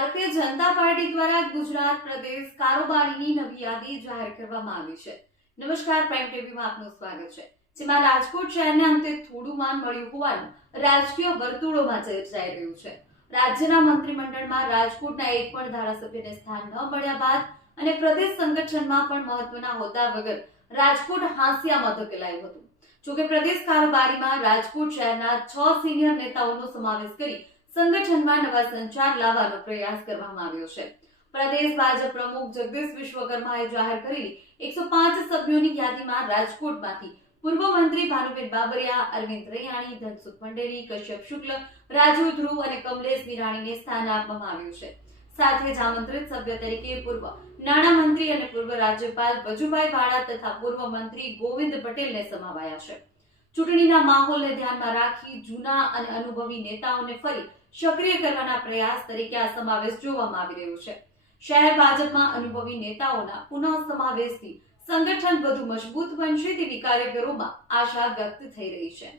Bharatiya Janata party દ્વારા ગુજરાત પ્રદેશ કારોબારીની નવી યાદી જાહેર કરવામાં આવી છે। નમસ્કાર, પ્રાઇમ ટીવીમાં આપનું સ્વાગત છે। જેમાં રાજકોટ શહેરને અંતે થોડું માન મળ્યું હોવાનું રાજકીય વર્તુળોમાં ચર્ચાઈ રહ્યું છે। રાજ્યના મંત્રીમંડળમાં રાજકોટના એક પણ ધારાસભ્યને સ્થાન ન મળ્યા બાદ અને પ્રદેશ સંગઠનમાં પણ મહત્વના હોદ્દા વગર રાજકોટ હાંસિયામાં ધકેલાયું હતું। જોકે પ્રદેશ કારોબારીમાં રાજકોટ શહેરના 6 સિનિયર નેતાઓનો સમાવેશ કરી સંગઠનમાં નવા સંચાર લાવવાનો પ્રયાસ કરવામાં આવ્યો છે। પ્રદેશ ભાજપ પ્રમુખ જગદીશ વિશ્વકર્માએ જાહેર કરેલી 105 સભ્યોની યાદીમાં રાજકોટમાંથી પૂર્વ મંત્રી ભાનુબેન બાબરિયા, અરવિંદ રૈયાણી, ધનસુખ મંડેરી, કશ્યપ શુક્લ, રાજુ ધ્રુવ અને કમલેશ નિરાણીને સ્થાન આપવામાં આવ્યું છે। સાથે જ આમંત્રિત સભ્ય તરીકે પૂર્વ નાણામંત્રી અને પૂર્વ રાજ્યપાલ વજુભાઈ વાળા તથા પૂર્વ મંત્રી ગોવિંદ પટેલને સમાવાયા છે। ચૂંટણીના માહોલને ધ્યાનમાં રાખી જૂના અને અનુભવી નેતાઓને ફરી સક્રિય કરવાના પ્રયાસ તરીકે આ સમાવેશ જોવામાં આવી રહ્યો છે। શહેર ભાજપમાં અનુભવી નેતાઓના પુનઃ સમાવેશથી સંગઠન વધુ મજબૂત બનશે તેવી કાર્યકરોમાં આશા વ્યક્ત થઈ રહી છે।